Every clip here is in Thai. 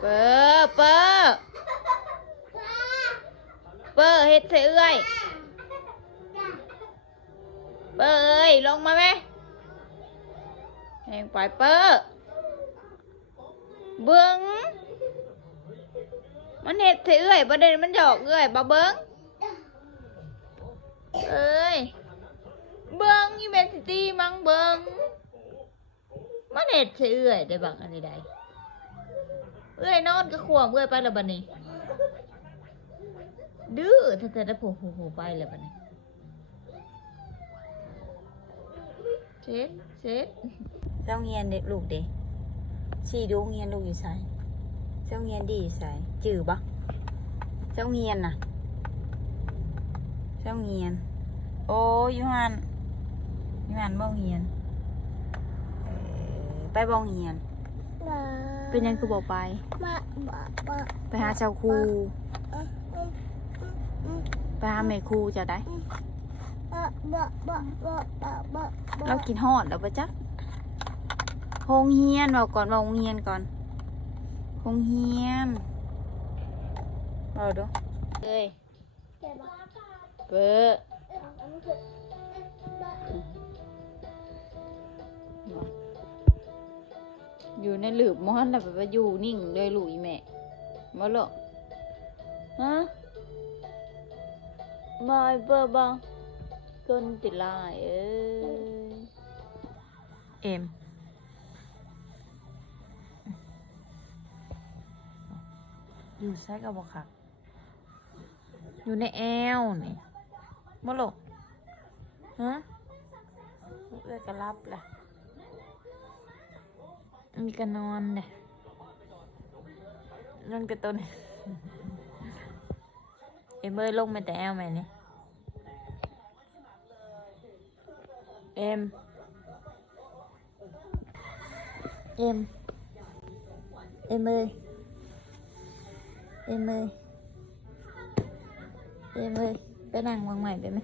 เปอร์เปอร์เปอร์เฮ็ดใส่เอื้อยเปอร์เอ้ยลงมาไหมแหงไปเปอร์เบิ้งมันเฮ็ดใส่เอื้อยประเด็นมันหยอกเอ้ยบ่เบิ้งเอ้ยเบิ้งอีเมสิตี้มังเบิ้งมันเฮ็ดใส่เอื้อยได้บังอันใด เอ้ยนอนก็ขวบเอ้ยไปแล้วบัดนี้ ดื้อถ้าแต่ได้โผล่โผล่โผล่ไปแล้วบัดนี้เช็ดเช็ดเจ้าเงียนเด็กลูกเด็กชีดูเงียนลูกอยู่ไสเจ้าเงียนดีอยู่ไสจือบ่เจ้าเงียนน่ะเจ้าเงียน โอ้ยยูฮันยูฮันบ่เงียนไปบ่เงียน เป็นหยังคือบ่ไป ไปหาเจ้าครูไปหาแม่ครูเจ้าได้เรากินฮอดแล้วปะจ๊ะโรงเฮียนบอกก่อนว่าโรงเฮียนก่อนโรงเฮียนเราดูเอ้ยเปิด อยู่ในหลืบมอนแล้วแบบว่าอยู่นิ่งเลยหลุยแม่มาหรอกฮะมาเบอร์บังกนติลายเอ้ยเอ็มอยู่ใส่กับบอค่ะอยู่ในแอวนี่มาหลกฮะเอื้อยก็รับแหละ มีก็นอนเนี่ยนอนกับตัวนี่เอ็มเอ้ยลงมาแต่แอวแม่นี่เอ็ม เอ็ม เอ็มเอ้ยเอ็มเอ้ยเอ็มเอ้ยไปนั่งวางใหม่ไปไหม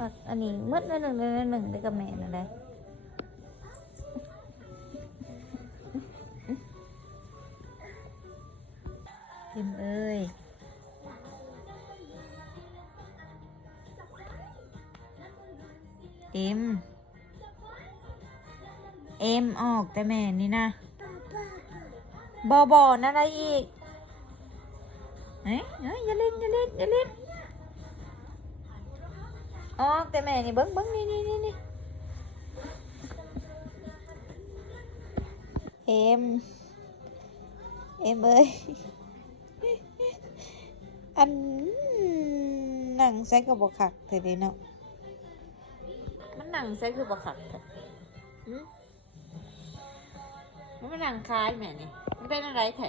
มากอันนี้มืดนิดหนึ่งนิดหนึ่งได้กับแม่นะได้ เอ็มเอ้ยเอ็ม เอ็มออกแต่แม่นี่นะบอบอนั่นอะไรอีกเฮ้ยเฮ้ยอย่าเล่นอย่าเล่นอย่าเล่นออกแต่แม่นี่เบิ้งเบิ้งนี่นี่นี่นี่เอ็มเอ็มเอ้ยอันหนังใส่กับบกขักเธอเด้เนาะมันหนังใส่คือบกขักเธอหืมมันเป็นหนังคล้ายแม่นี่มันเป็นอะไรแท้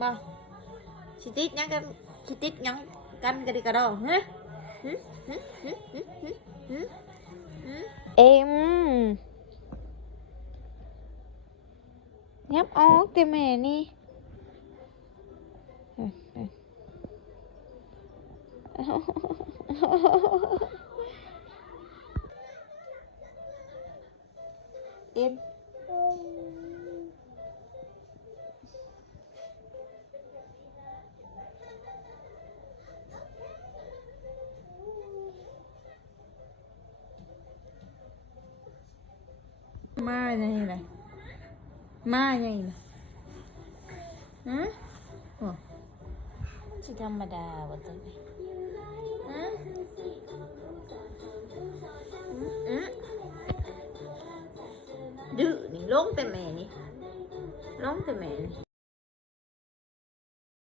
บ่ชิติดยังกันชิติดยังกันกันดีกระดองฮะหึหึหึหึหึหึหึเอ็มยับออกแต่แม่นี่ เอ็มมาอย่างไรมาอย่างไลงแต่แม่นี่ลงแต่แม่นี่